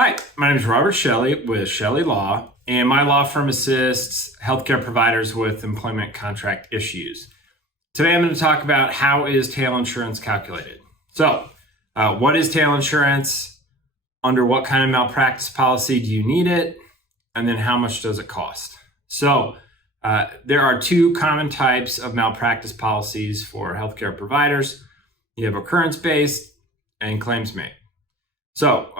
Hi, my name is Robert Shelley with Shelley Law, and my law firm assists healthcare providers with employment contract issues. Today I'm going to talk about how is tail insurance calculated. So, what is tail insurance? Under what kind of malpractice policy do you need it? And then how much does it cost? So, there are two common types of malpractice policies for healthcare providers. You have occurrence-based and claims-made. So,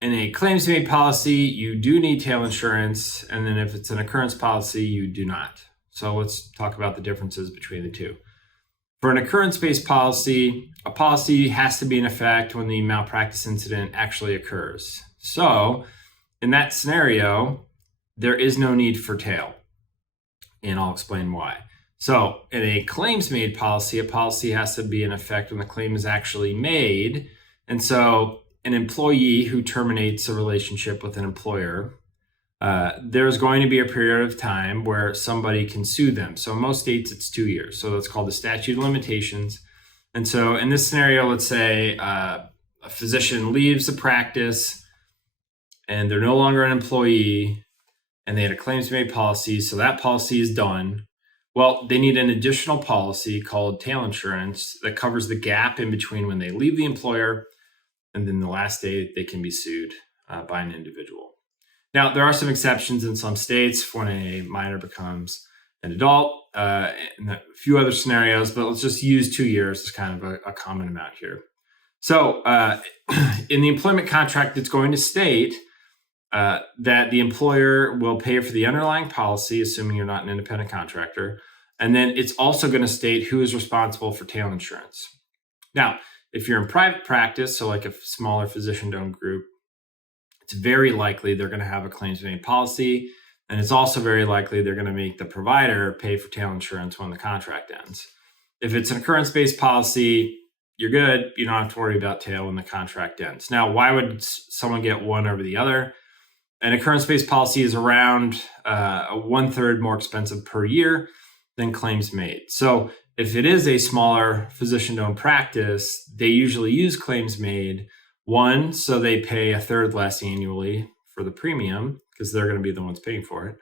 in a claims-made policy, you do need tail insurance, and then if it's an occurrence policy, you do not. So let's talk about the differences between the two. For an occurrence-based policy, a policy has to be in effect when the malpractice incident actually occurs. So in that scenario, there is no need for tail, and I'll explain why. So in a claims-made policy, a policy has to be in effect when the claim is actually made, and so an employee who terminates a relationship with an employer, there's going to be a period of time where somebody can sue them. So in most states, it's 2 years. So that's called the statute of limitations. And so in this scenario, let's say a physician leaves the practice and they're no longer an employee and they had a claims-made policy. So that policy is done. Well, they need an additional policy called tail insurance that covers the gap in between when they leave the employer and then the last day they can be sued by an individual. Now, there are some exceptions in some states when a minor becomes an adult, and a few other scenarios, but let's just use 2 years as kind of a common amount here. So in the employment contract, it's going to state that the employer will pay for the underlying policy, assuming you're not an independent contractor, and then it's also going to state who is responsible for tail insurance. Now, if you're in private practice, so like a smaller physician-owned group, it's very likely they're going to have a claims-made policy, and it's also very likely they're going to make the provider pay for tail insurance when the contract ends. If it's an occurrence-based policy, you're good. You don't have to worry about tail when the contract ends. Now, why would someone get one over the other? An occurrence-based policy is around 1/3 more expensive per year than claims-made. So if it is a smaller physician-owned practice, they usually use claims-made. One, so they pay 1/3 less annually for the premium because they're going to be the ones paying for it.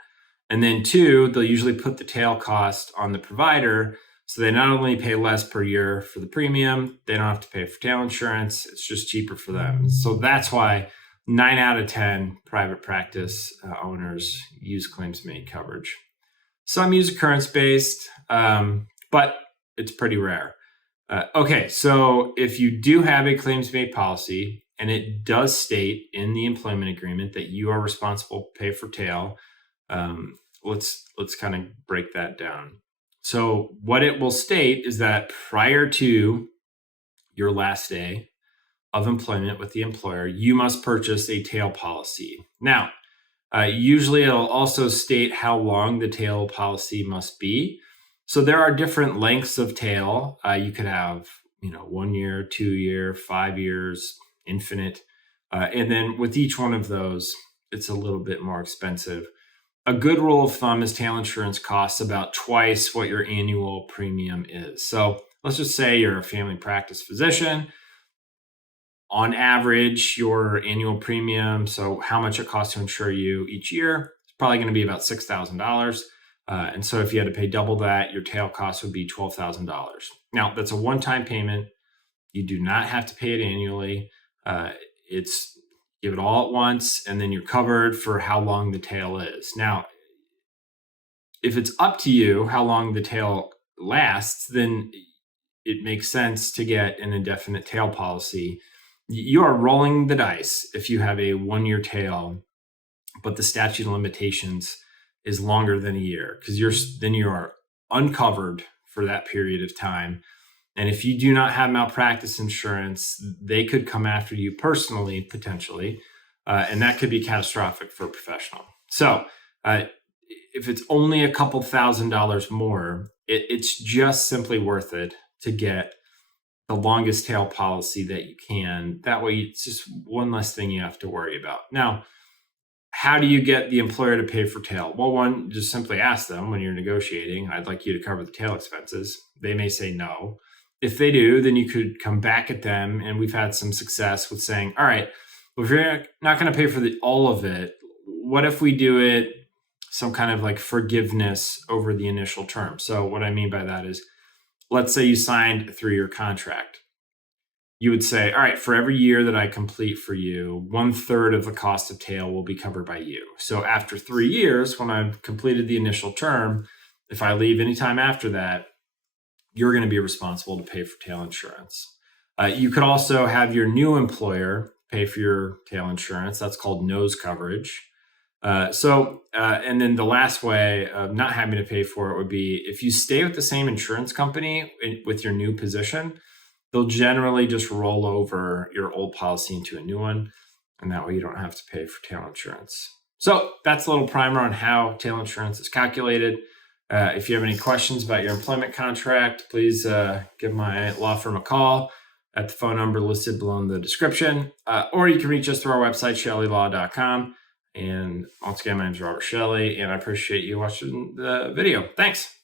And then two, they'll usually put the tail cost on the provider. So they not only pay less per year for the premium, they don't have to pay for tail insurance. It's just cheaper for them. So that's why 9 out of 10 private practice owners use claims-made coverage. Some use occurrence-based, but it's pretty rare. Okay, so if you do have a claims-made policy and it does state in the employment agreement that you are responsible to pay for tail, let's kind of break that down. So what it will state is that prior to your last day of employment with the employer, you must purchase a tail policy. Now, usually it'll also state how long the tail policy must be. So there are different lengths of tail. You could have, 1 year, 2 year, 5 years, infinite. And then with each one of those, it's a little bit more expensive. A good rule of thumb is tail insurance costs about twice what your annual premium is. So let's just say you're a family practice physician. On average, your annual premium, so how much it costs to insure you each year, is probably going to be about $6,000. And so if you had to pay double that, your tail cost would be $12,000. Now, that's a one-time payment. You do not have to pay it annually. It's give it all at once, and then you're covered for how long the tail is. Now, if it's up to you how long the tail lasts, then it makes sense to get an indefinite tail policy. You are rolling the dice if you have a 1-year tail, but the statute of limitations is longer than a year because you are uncovered for that period of time. And if you do not have malpractice insurance, they could come after you personally, potentially, and that could be catastrophic for a professional. So if it's only a couple $1,000s more, it's just simply worth it to get the longest tail policy that you can. That way, it's just one less thing you have to worry about. Now, how do you get the employer to pay for tail? Well, one, just simply ask them when you're negotiating, I'd like you to cover the tail expenses. They may say no. If they do, then you could come back at them. And we've had some success with saying, all right, Well, if you're not going to pay for all of it, what if we do it some kind of like forgiveness over the initial term? So what I mean by that is, let's say you signed a 3-year contract. You would say, all right, for every year that I complete for you, 1/3 of the cost of tail will be covered by you. So after 3 years, when I've completed the initial term, if I leave anytime after that, you're going to be responsible to pay for tail insurance. You could also have your new employer pay for your tail insurance. That's called nose coverage. And then the last way of not having to pay for it would be if you stay with the same insurance company with your new position, they'll generally just roll over your old policy into a new one. And that way you don't have to pay for tail insurance. So that's a little primer on how tail insurance is calculated. If you have any questions about your employment contract, please give my law firm a call at the phone number listed below in the description. Or you can reach us through our website, shelleylaw.com. And once again, my name is Robert Shelley, and I appreciate you watching the video. Thanks.